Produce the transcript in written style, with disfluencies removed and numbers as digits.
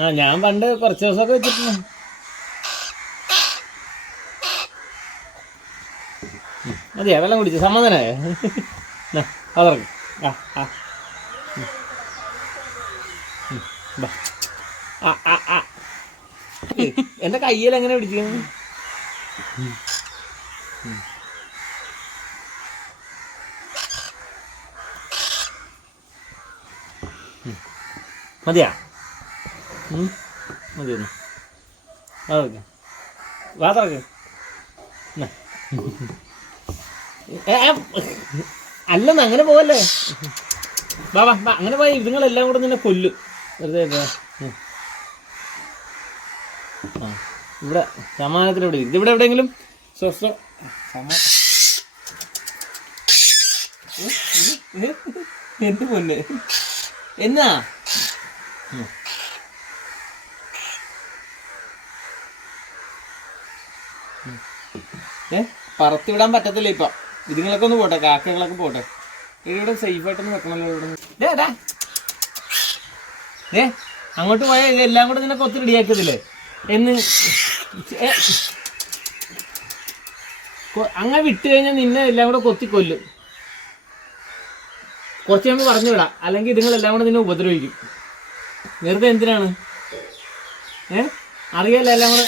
ആ ഞാൻ പണ്ട് കുറച്ച് ദിവസമൊക്കെ വെച്ചിട്ടുണ്ട്. മതിയാ വെള്ളം കുടിച്ചു സമാധാനമായ അതറക്കും. ആ ആ ആ ആ ആ എൻ്റെ കയ്യിൽ എങ്ങനെ പിടിച്ചിരിക്കുന്നു? മതിയാ മതിയൊന്നു അതറക്ക് വാതറക്ക്. അല്ലെന്ന് അങ്ങനെ പോവല്ലേ. വാ വാ വാ അങ്ങനെ പോയി ഇതുങ്ങളെല്ലാം കൂടെ നിന്നെ കൊല്ലും വെറുതെ. ആ ഇവിടെ സമാധാനത്തിലെവിടെ ഇതിവിടെ എവിടെയെങ്കിലും സ്വസ്ഥ എന്ത് പൊന്നെ എന്നാ പറത്തിവിടാൻ പറ്റത്തില്ല ഇപ്പം. ഇതുങ്ങളൊക്കെ ഒന്ന് പോട്ടെ, കാക്കകളൊക്കെ പോട്ടെ. ഇവിടെ സേഫായിട്ടൊന്ന് വെക്കണമല്ലോ. ഇവിടെ അങ്ങോട്ട് പോയാൽ ഇതെല്ലാം കൂടെ നിനക്ക് ഒത്തിരി റെഡിയാക്കിയതില്ലേ എന്ന് അങ്ങനെ വിട്ട് കഴിഞ്ഞാൽ നിന്നെ എല്ലാം കൂടെ കൊത്തിക്കൊല്ലും. കുറച്ച് കഴിയുമ്പോൾ പറഞ്ഞു വിടാം, അല്ലെങ്കിൽ ഇതുങ്ങളെല്ലാം കൂടെ നിന്നെ ഉപദ്രവിക്കും. വെറുതെ എന്തിനാണ് അറിയാലോ എല്ലാം കൂടെ.